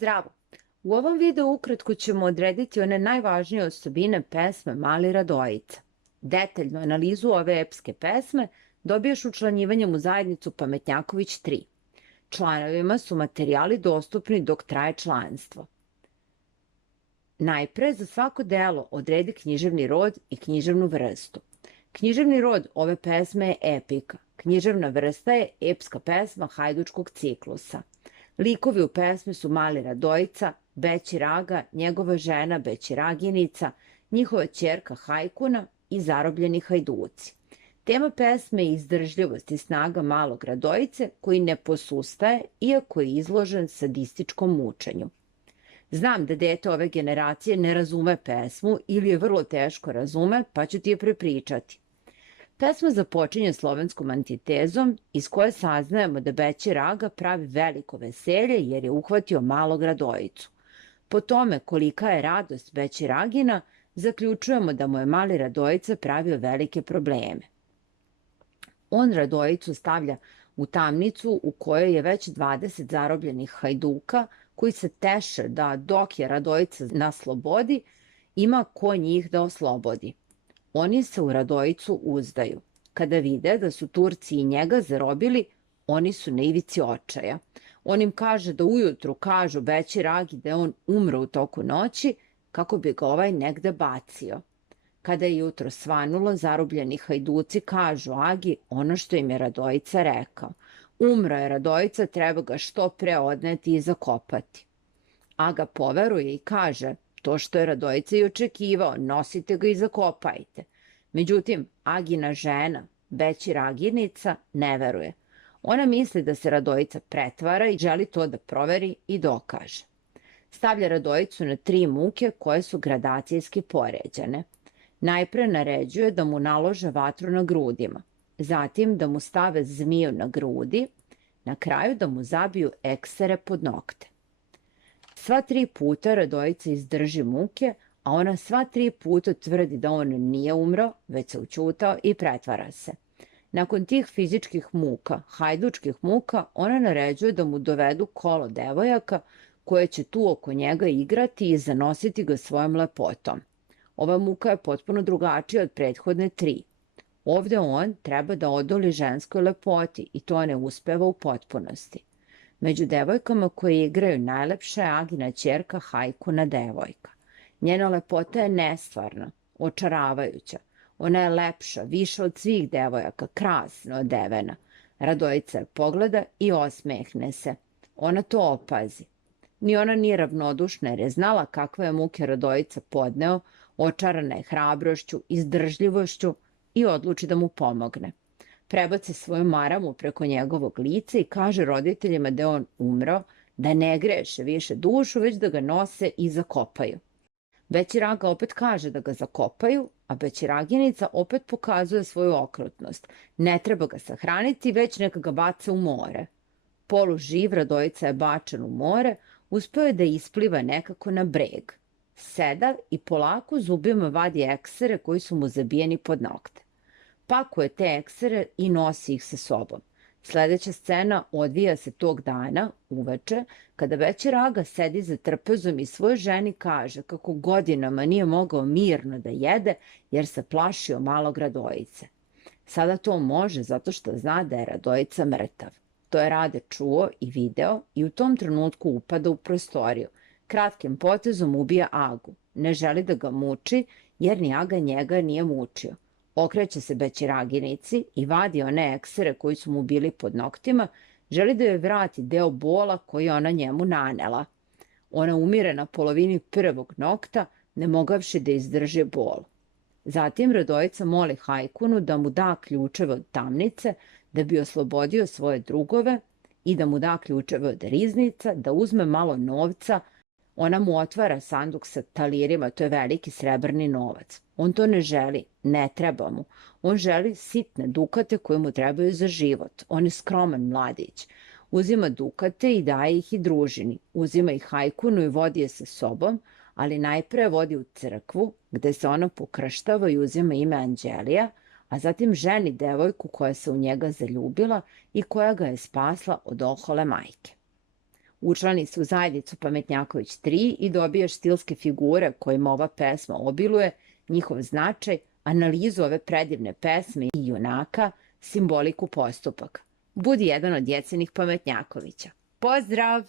Zdravo! U ovom videu ukratko ćemo odrediti one najvažnije osobine pesme Mali Radojica. Detaljnu analizu ove epske pesme dobiješ učlanjivanjem u zajednicu Pametnjaković 3. Članovima su materijali dostupni dok traje članstvo. Najpre, za svako delo odredi književni rod i književnu vrstu. Književni rod ove pesme je epika. Književna vrsta je epska pesma hajdučkog ciklusa. Likovi u pesmi su Mali Radojica, Beći Raga, njegova žena Beći Raginica, njihova ćerka Hajkuna i zarobljeni hajduci. Tema pesme je izdržljivost i snaga malog Radojice koji ne posustaje iako je izložen sadističkom mučenju. Znam da dete ove generacije ne razume pesmu ili je vrlo teško razume, pa ću ti je prepričati. Pesma započinje slovenskom antitezom iz koje saznajemo da Beći Raga pravi veliko veselje jer je uhvatio malog Radojicu. Po tome kolika je radost Beći Ragina, zaključujemo da mu je mali Radojica pravio velike probleme. On Radojicu stavlja u tamnicu u kojoj je već 20 zarobljenih hajduka koji se teše da dok je Radojica na slobodi, ima ko njih da oslobodi. Oni se u Radojicu uzdaju. Kada vide da su Turci i njega zarobili, oni su na ivici očaja. On im kaže da ujutru kažu Beći Ragi da je on umro u toku noći kako bi ga ovaj negde bacio. Kada je jutro svanulo, zarobljeni hajduci kažu Agi ono što im je Radojica rekao. Umro je Radojica, treba ga što pre odneti i zakopati. Aga poveruje i kaže to što je Radojica i očekivao, nosite ga i zakopajte. Međutim, Agina žena, Beći Raginica, ne veruje. Ona misli da se Radojica pretvara i želi to da proveri i dokaže. Stavlja Radojicu na 3 muke koje su gradacijski poređane. Najpre naređuje da mu nalože vatru na grudima, zatim da mu stave zmiju na grudi, na kraju da mu zabiju eksere pod nokte. Sva 3 puta Radojica izdrži muke, a ona sva 3 puta tvrdi da on nije umro, već se ućutao i pretvara se. Nakon tih fizičkih muka, hajdučkih muka, ona naređuje da mu dovedu kolo devojaka koje će tu oko njega igrati i zanositi ga svojom lepotom. Ova muka je potpuno drugačija od prethodne 3. Ovde on treba da odoli ženskoj lepoti i to ne uspeva u potpunosti. Među devojkama koje igraju najlepša je Agina ćerka Hajkuna devojka. Njena lepota je nestvarna, očaravajuća. Ona je lepša, više od svih devojaka, krasno odevena. Radojica je pogleda i osmehne se. Ona to opazi. Ni ona nije ravnodušna jer je znala kakve je muke Radojica podneo, očarana je hrabrošću, izdržljivošću i odluči da mu pomogne. Prebaci svoju maramu preko njegovog lica i kaže roditeljima da je on umro, da ne greše više dušu, već da ga nose i zakopaju. Beći Raga opet kaže da ga zakopaju, a Beći Raginica opet pokazuje svoju okrutnost. Ne treba ga sahraniti, već neka ga baca u more. Poluživ Radojica je bačen u more, uspeo je da ispliva nekako na breg. Seda i polako zubima vadi eksere koji su mu zabijeni pod nokte. Pakuje te eksere i nosi ih sa sobom. Sledeća scena odvija se tog dana, uveče, kada Beći Raga sedi za trpezom i svojoj ženi kaže kako godinama nije mogao mirno da jede jer se plašio malog Radojice. Sada to može zato što zna da je Radojica mrtav. To je Rade čuo i video i u tom trenutku upada u prostoriju. Kratkim potezom ubija Agu. Ne želi da ga muči jer ni Aga njega nije mučio. Okreće se Beći Raginici i vadi one eksere koji su mu bili pod noktima, želi da joj vrati deo bola koji je ona njemu nanela. Ona umire na polovini prvog nokta, ne mogavši da izdrži bol. Zatim Radojica moli Hajkunu da mu da ključeve od tamnice, da bi oslobodio svoje drugove i da mu da ključeve od riznica, da uzme malo novca. Ona mu otvara sanduk sa talirima, to je veliki srebrni novac. On to ne želi, ne treba mu. On želi sitne dukate koje mu trebaju za život. On je skroman mladić. Uzima dukate i daje ih i družini. Uzima ih Hajkunu i vodi je sa sobom, ali najpre vodi u crkvu, gde se ona pokrštava i uzima ime Anđelija, a zatim ženi devojku koja se u njega zaljubila i koja ga je spasla od ohole majke. Učlani se u zajednicu Pametnjaković 3 i dobijaš stilske figure kojima ova pesma obiluje, njihov značaj, analizu ove predivne pesme i junaka, simboliku postupaka. Budi jedan od djecinih Pametnjakovića. Pozdrav!